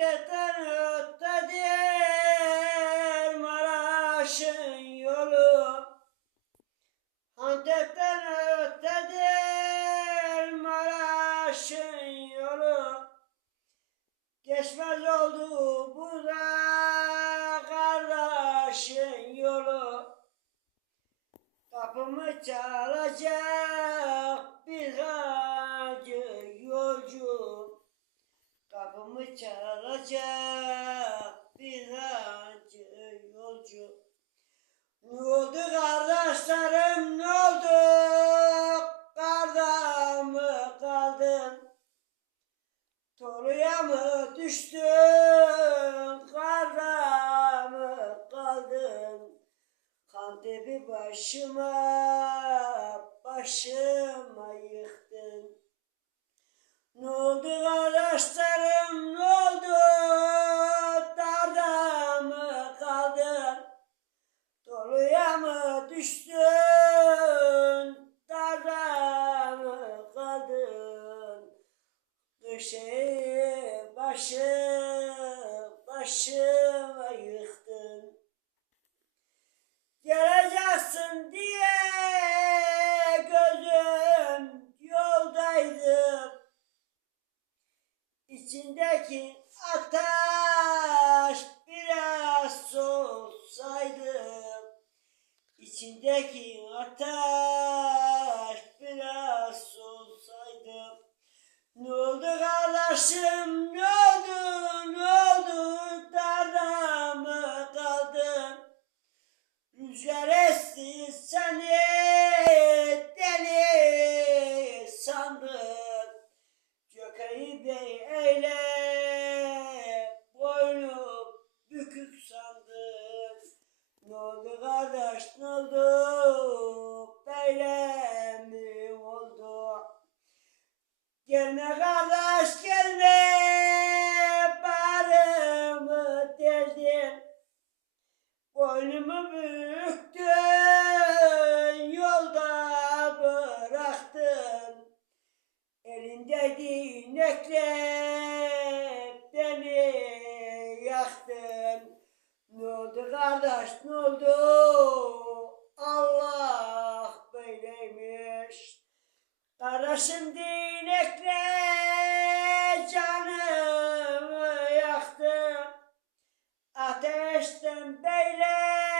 Antep'ten ötedir Maraş'ın yolu. Antep'ten ötedir Maraş'ın yolu. Geçmez oldu bu da kardeşin yolu. Kapımı çalacak çalacak bir hacı yolcu. Ne oldu kardeşlerim ne oldu? Karda mı kaldın? Toruya mı düştün? Karda mı kaldın? Kandili başıma, başıma mı düştün? Darda mı kaldın? Kışı başı, başıma yıktın. Geleceksin diye gözüm yoldaydı. İçindeki ateş biraz soğusaydı. İçindeki ateş biraz soğusaydı. Ne oldu kardeşim kardeş ne oldu böyle mi oldu Gelme kardeş gelme bağrımı deldin Boynumu büktün, yolda bıraktın. Elinde dinekle beni yaktın. Ne oldu kardeş, ne oldu? Allah böyleymiş. Kardeşim dinekle canımı yaktın. Ateşten beyle